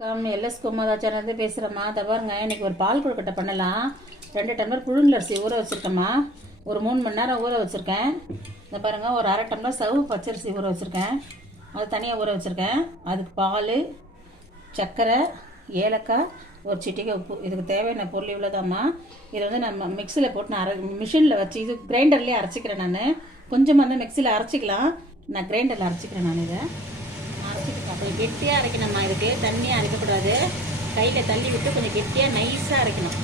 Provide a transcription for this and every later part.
Come LS குமாரா பேசுகிறேம்மா அதை பாருங்க இன்னைக்கு ஒரு பால் கொழுக்கட்டை பண்ணலாம். ரெண்டு டம்ளர் புழுங்கல் அரிசி ஊற வச்சுருக்கேம்மா. ஒரு மூணு மணி நேரம் ஊற வச்சுருக்கேன். இந்த பாருங்கள் ஒரு அரை டம்ளர் சவு பச்சரிசி ஊற வச்சுருக்கேன். அது தனியாக ஊற வச்சுருக்கேன். அதுக்கு பால் சர்க்கரை ஏலக்காய் ஒரு சிட்டிகை உப்பு. இதுக்கு தேவையான பொருள் இவ்வளோதாம்மா இதை வந்து நம்ம மிக்சியில் போட்டு நான் அரை மிஷினில் வச்சு இது கிரைண்டர்லேயே அரைச்சிக்கிறேன் நான். கொஞ்சமாக இருந்தால் மிக்சியில் அரைச்சிக்கலாம். நான் கிரைண்டரில் அரைச்சிக்கிறேன் நான் இதை. அரைச்சிக்கலாம் கொஞ்சம் கெட்டியாக அரைக்கணும்மா இதுக்கு. தண்ணியாக அரைக்கக்கூடாது. கையில் தள்ளி விட்டு கொஞ்சம் கெட்டியாக நைஸாக அரைக்கணும்.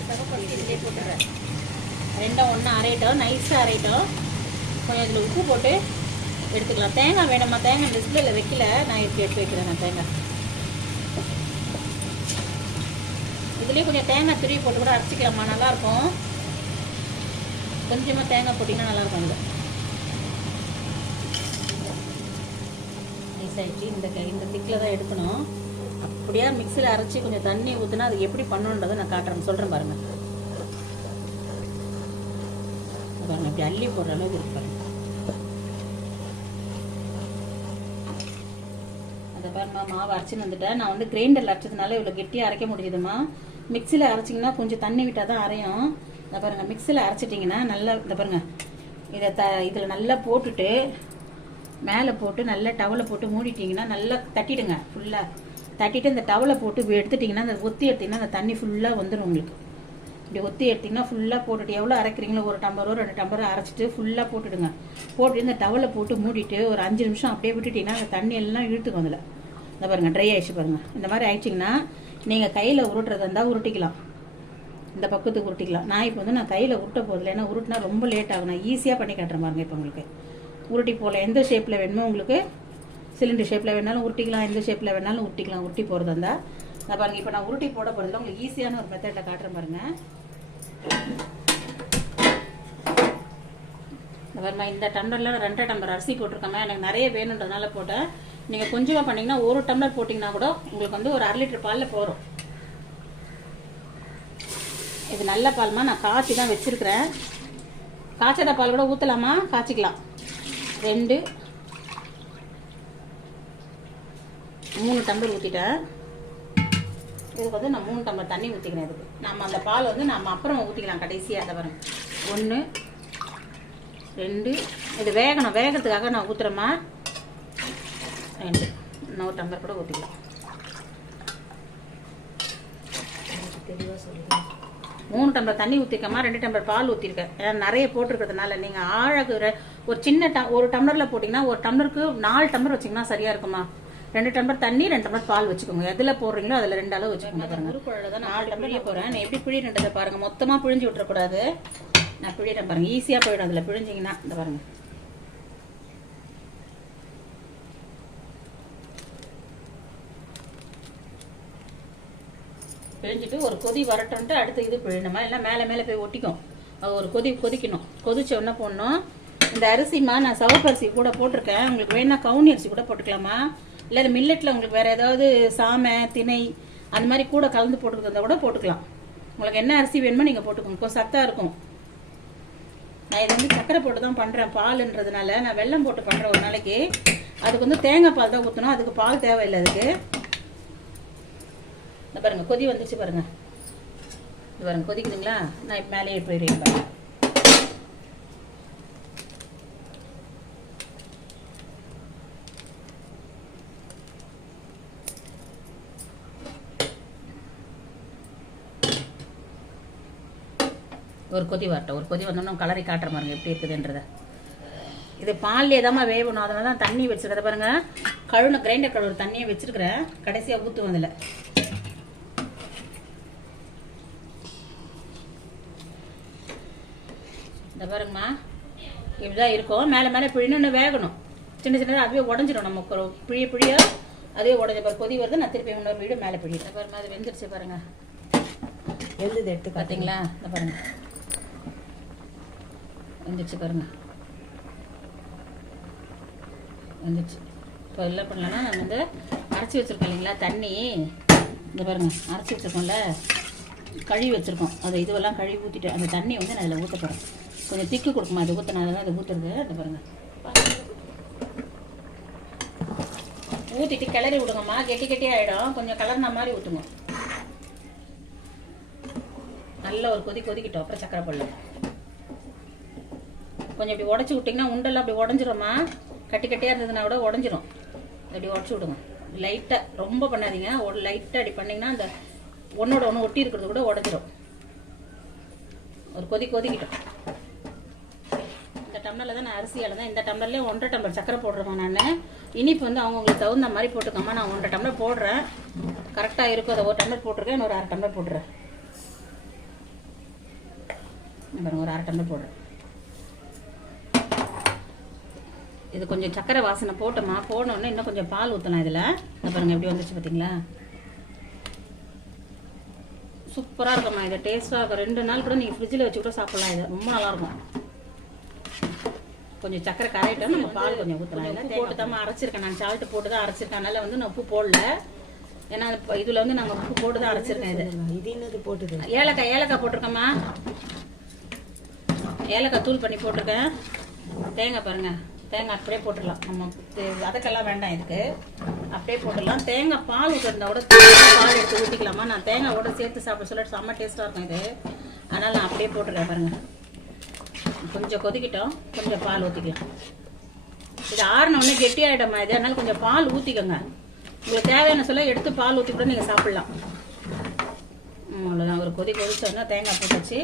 இந்த இதிலே ரெண்டும் ஒன்றா அரையிட்டோம். நைஸாக அரைட்டோம் கொஞ்சம் இதில் உப்பு போட்டு எடுத்துக்கலாம். தேங்காய் வேணுமா தேங்காய் டிஸ்பிளேல வைக்கல. நான் எடுத்து எடுத்து வைக்கிறேன் நான் தேங்காய். இதுலேயே கொஞ்சம் தேங்காய் துருவி போட்டு கூட அரைச்சிக்கலாமா நல்லாயிருக்கும் கொஞ்சமாக தேங்காய் போட்டிங்கன்னா நல்லாயிருக்கும் இதில் நைஸ் ஆகிடுச்சு இந்த இந்த திக்கில் தான் எடுக்கணும். அப்படியே மிக்சியில் அரைச்சி கொஞ்சம் தண்ணி ஊற்றினா அது எப்படி பண்ணணுன்றதை நான் காட்டுறேன். சொல்கிறேன் பாருங்கள் பாருங்கள் இப்படி அள்ளி போடுற அளவுக்கு இருக்கு அதை பாருமா மாவு அரைச்சின்னு வந்துட்டேன். நான் வந்து கிரைண்டரில் அரைச்சதுனால இவ்வளோ கெட்டியாக அரைக்க முடியுதுமா மிக்சியில் அரைச்சிங்கன்னா கொஞ்சம் தண்ணி விட்டால் தான் அரையும். இந்த பாருங்கள் மிக்சியில் அரைச்சிட்டிங்கன்னா நல்லா இதை பாருங்க இதை த இதில் நல்லா போட்டுட்டு மேலே போட்டு நல்லா டவலை போட்டு மூடிட்டிங்கன்னா நல்லா தட்டிடுங்க ஃபுல்லாக தட்டிட்டு இந்த டவலை போட்டு எடுத்துட்டிங்கன்னா அந்த ஒத்தி எடுத்திங்கன்னா அந்த தண்ணி ஃபுல்லாக வந்துடும் உங்களுக்கு. இப்படி ஒத்தி எடுத்திங்கன்னா ஃபுல்லாக போட்டுட்டு எவ்வளோ அரைக்கிறீங்களோ ஒரு டம்பரோ ரெண்டு டம்பரோ அரைச்சிட்டு ஃபுல்லாக போட்டுடுங்க. போட்டு இந்த டவலை போட்டு மூடிட்டு ஒரு அஞ்சு நிமிஷம் அப்படியே விட்டுட்டிங்கன்னா அந்த தண்ணி எல்லாம் இழுத்துக்கும் அதில். இந்த பாருங்கள் ட்ரை ஆகிடுச்சு பாருங்கள் இந்த மாதிரி ஆயிடுச்சிங்கன்னா நீங்கள் கையில் உருட்டுறதா இருந்தால் உருட்டிக்கலாம். இந்த பக்கத்துக்கு உருட்டிக்கலாம். நான் இப்போ வந்து நான் கையில் உருட்ட போதில்லை ஏன்னா உருட்டினா ரொம்ப லேட் ஆகும். நான் ஈஸியாக பண்ணி காட்டுறேன் பாருங்க இப்போ உங்களுக்கு. உருட்டி போகல எந்த ஷேப்பில் வேணுமோ உங்களுக்கு சிலிண்டர் ஷேப்பில் வேணாலும் உருட்டிக்கலாம். எந்த ஷேப்பில் வேணாலும் உருட்டிக்கலாம். உருட்டி போகிறதா இருந்தால் நான் பாருங்க இப்போ நான் உருட்டி போட போகிறதுல உங்களுக்கு ஈஸியான ஒரு மெத்தடில் காட்டுறேன் பாருங்கள் இந்த பாருங்க இந்த டம்ளரில் ரெண்டரை டம்ளர் அரிசி போட்டிருக்கோமே எனக்கு நிறைய வேணுன்றதுனால போட்டேன். நீங்கள் கொஞ்சமாக பண்ணிங்கன்னா ஒரு டம்ளர் போட்டிங்கன்னா கூட உங்களுக்கு வந்து ஒரு அரை லிட்டர் பாலில் போகிறோம் இது நல்ல பால்மா நான் காய்ச்சி தான் வச்சுருக்கிறேன். காய்ச்சத பால் கூட ஊற்றலாமா காய்ச்சிக்கலாம். ரெண்டு. மூணு டம்ளர் ஊற்றிட்டேன் இதுக்கு வந்து நான் மூணு டம்ளர் தண்ணி ஊற்றிக்கிறேன் இதுக்கு. நம்ம அந்த பால் வந்து நம்ம அப்புறம் ஊற்றிக்கலாம் கடைசியாக அதை வரும் ஒன்று ரெண்டு. இது வேகணும். வேகத்துக்காக நான் ஊற்றுறேம்மா ரெண்டு. இன்னொரு டம்ளர் கூட ஊற்றிக்கலாம் தெளிவாக சொல்லுங்கள் மூணு டம்ளர் தண்ணி ஊற்றிருக்கேம்மா ரெண்டு டம்ளர் பால் ஊற்றிருக்கேன் ஏன்னா நிறைய போட்டிருக்கிறதுனால நீங்கள் ஆழகு ரெ- ஒரு சின்ன டம் ஒரு டம்ளரில் போட்டிங்கன்னா ஒரு டம்ளருக்கு நாலு டம்ளர் வச்சிங்கன்னா சரியாக இருக்குமா ரெண்டு டம்ளர் தண்ணி ரெண்டு டம்ளர் பால் வச்சுக்கோங்க. எதில் போடுறீங்களோ அதில் ரெண்டு அளவு வச்சுக்கோங்க பாருங்க. தான் நாலு டம்ளர் போகிறேன் நான் எப்படி பிழின்றதை பாருங்கள் மொத்தமாக பிழிஞ்சு விட்டுறக்கூடாது. நான் பிழிறேன் பாருங்கள் ஈஸியாக போயிடும் அதில். பிழிஞ்சிங்கன்னா இந்த பாருங்கள் பிழிஞ்சிட்டு ஒரு கொதி வரட்டும்ட்டு அடுத்து இது பிழிணுமா இல்லை மேலே மேலே போய் ஒட்டிக்கும். ஒரு கொதி கொதிக்கணும். கொதிச்ச உடனே போடணும். இந்த அரிசிமா நான் சவப்பரிசி கூட போட்டிருக்கேன். உங்களுக்கு வேணா கவுனி அரிசி கூட போட்டுக்கலாமா? இல்லை இது மில்லட்டில் உங்களுக்கு வேறு ஏதாவது சாமை திணை அந்த மாதிரி கூட கலந்து போட்டுருக்கிறத கூட போட்டுக்கலாம். உங்களுக்கு என்ன அரிசி வேணுமோ நீங்கள் போட்டுக்கோங்க. கொஞ்சம் சத்தாக இருக்கும். நான் இது வந்து சக்கரை போட்டு தான் பண்ணுறேன் பாலுன்றதுனால. நான் வெல்லம் போட்டு பண்ணுறேன் ஒரு நாளைக்கு. அதுக்கு வந்து தேங்காய் பால் தான் ஊற்றணும் அதுக்கு பால் தேவையில்லை அதுக்கு. இந்த பாருங்க கொதி வந்துச்சு பாருங்க. இது பாருங்க கொதிக்குதுங்களா? நான் இப்போ மேலேயே போயிடுவேன் பாருங்கள் ஒரு கொதி வரட்டும். ஒரு கொதி வந்தோம்னா கலரை காட்டுற பாருங்க எப்படி இருக்குதுன்றதை. இது பால்லே தான் வேகணும் அதனால தான் தண்ணி வச்சிருக்கிறத பாருங்க. கழுவுன கிரைண்டர் கழுவுற தண்ணியை வச்சிருக்கிறேன் கடைசியாக ஊற்றுவோம் அதில் இந்த பாருங்கம்மா. இப்படிதான் இருக்கும். மேலே மேலே பிழின்னு வேகணும். சின்ன சின்னதாக அதுவே உடஞ்சிடும். நமக்கு ஒரு பிழிய பிழிய அதுவே உடஞ்ச பாரு கொதி வருது. நான் திருப்பி இன்னொரு வீடு மேலே பிழிட்டேன் பாருங்க அது வெந்துருச்சு பாருங்க. எழுது எடுத்து பார்த்தீங்களா இந்த பாருங்க. வெந்துருச்சு பாருங்க. வெந்துருச்சு. இப்போ என்ன பண்ணலாம்னா நான் வந்து அரைச்சி வச்சிருக்கேன் இல்லைங்களா தண்ணி. இந்த பாருங்க அரைச்சி வச்சிருக்கோம்ல. கழுவி வச்சிருக்கோம். அதை இதுவெல்லாம் கழுவி ஊற்றிட்டு அந்த தண்ணி வந்து நான் அதில் ஊற்ற போகிறேன் கொஞ்சம் திக்கு கொடுக்குமா? அது ஊற்றினால தான் அது ஊற்றுறது அது பாருங்க. ஊற்றிட்டு கிளறி விடுங்கம்மா. கெட்டி கெட்டி ஆகிடும் கொஞ்சம் கலர்ன மாதிரி ஊற்றுங்க நல்ல ஒரு கொதி கொதிக்கிட்டோம். அப்புறம் சக்கரை பல்லு கொஞ்சம் இப்படி உடச்சி விட்டிங்கன்னா உண்டெல்லாம் அப்படி உடஞ்சிரும்மா. கட்டி கட்டியாக இருந்ததுன்னா கூட உடஞ்சிரும். அப்படி உடச்சி விடுங்க. லைட்டாக ரொம்ப பண்ணாதீங்க. ஒரு லைட்டாக அப்படி பண்ணிங்கன்னா அந்த ஒன்றோட ஒன்று ஒட்டி இருக்கிறது கூட உடஞ்சிரும். ஒரு கொதி கொதிக்கிட்டோம். டம்ளரில் தான் நான் அரிசி அளந்தேன் இந்த டம்ளர்லேயே ஒன்றரை டம்ளர் சக்கரை போடுறேன் நான். இனிப்பு வந்து அவங்கவுங்களுக்கு தகுந்த மாதிரி போட்டுக்கம்மா நான் ஒன்றரை டம்ளர் போடுறேன். கரெக்டாக இருக்கும். அதை ஒரு டம்ளர் போட்டிருக்கேன். இன்னொரு அரை டம்ளர் போட்டுறேன். பாருங்க ஒரு அரை டம்ளர் போடுறேன். இது கொஞ்சம் சக்கரை வாசனை போட்டோமா? போனோடனே இன்னும் கொஞ்சம் பால் ஊற்றலாம் இதில். இந்த பாருங்கள் எப்படி வந்துச்சு பார்த்தீங்களா சூப்பராக இருக்கும்மா. இது டேஸ்ட்டாக இருக்கும் ரெண்டு நாள் கூட நீங்கள் ஃப்ரிட்ஜில் வச்சு கூட சாப்பிடலாம். இது ரொம்ப நல்லாயிருக்கும் கொஞ்சம் சக்கரை கரையிட்டோம். நம்ம பால் கொஞ்சம் ஊற்றலாம் போட்டு தான் அரைச்சிருக்கேன். நான் சால்ட்டு போட்டு தான் அரைச்சிருக்கேன். அதனால வந்து நான் உப்பு போடல. ஏன்னா இதில் வந்து நாங்கள் உப்பு போட்டு தான் அரைச்சிருக்கேன் இது. இது என்னது? போட்டுது? ஏலக்காய் ஏலக்காய் போட்டிருக்கேம்மா. ஏலக்காய் தூள் பண்ணி போட்டிருக்கேன். தேங்காய் பாருங்க. தேங்காய் அப்படியே போட்டுடலாம். நம்ம வதக்கெல்லாம் வேண்டாம் இதுக்கு. அப்படியே போட்டுடலாம். தேங்காய் பால் ஊற்றிருந்தா கூட தேங்காய் பால் எடுத்து ஊற்றிக்கலாமா நான் தேங்காயோட சேர்த்து சாப்பிட சொல்ல செம்ம டேஸ்ட்டாக இருக்கும் இது. அதனால் நான் அப்படியே போட்டுருக்கேன் பாருங்க. கொஞ்சம் கொதிக்கிட்டோம். கொஞ்சம் பால் ஊற்றிக்கலாம் இது ஆறின கெட்டி ஆகிடமா இது. அதனால கொஞ்சம் பால் ஊற்றிக்கோங்க உங்களுக்கு தேவையான சொல்ல எடுத்து பால் ஊற்றி கூட நீங்கள் சாப்பிட்லாம். அவ்வளோதான் ஒரு கொதி கொதிச்சோன்னா தேங்காய் போட்டாச்சு.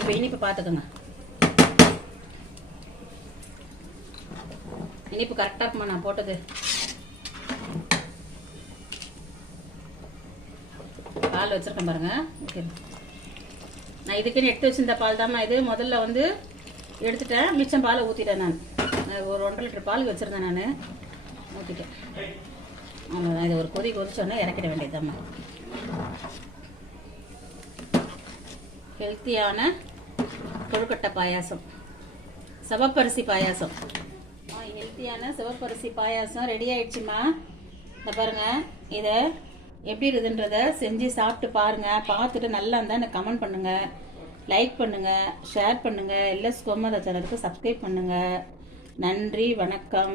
இப்போ இனிப்பு பார்த்துக்கோங்க இனிப்பு கரெக்டாக இருக்குமா நான் போட்டது? பால் வச்சுருக்கேன் பாருங்க. ஓகே. நான் இதுக்குன்னு எடுத்து வச்சிருந்த பால் தாம்மா இது. முதல்ல வந்து எடுத்துட்டேன். மிச்சம் பாலை ஊற்றிட்டேன் நான். ஒரு ஒன்றரை லிட்டர் பால் வச்சுருந்தேன் நான். ஊற்றிட்டேன் அவ்வளோதான் இது ஒரு கொதி கொதிச்சோன்னே இறக்கிட வேண்டியதுதாம்மா. ஹெல்த்தியான கொழுக்கட்டை பாயாசம். சிவப்பரிசி பாயாசம். ஹெல்த்தியான சிவப்பரிசி பாயாசம் ரெடி ஆயிடுச்சுமா இந்த பாருங்க. இதை எப்படி இருக்குதுன்றத செஞ்சு சாப்பிட்டு பாருங்கள் பார்த்துட்டு நல்லா இருந்தால் எனக்கு கமெண்ட் பண்ணுங்கள் லைக் பண்ணுங்கள் ஷேர் பண்ணுங்கள் எல்எஸ் கோமதா சேனலுக்கு சப்ஸ்கிரைப் பண்ணுங்கள் நன்றி வணக்கம்.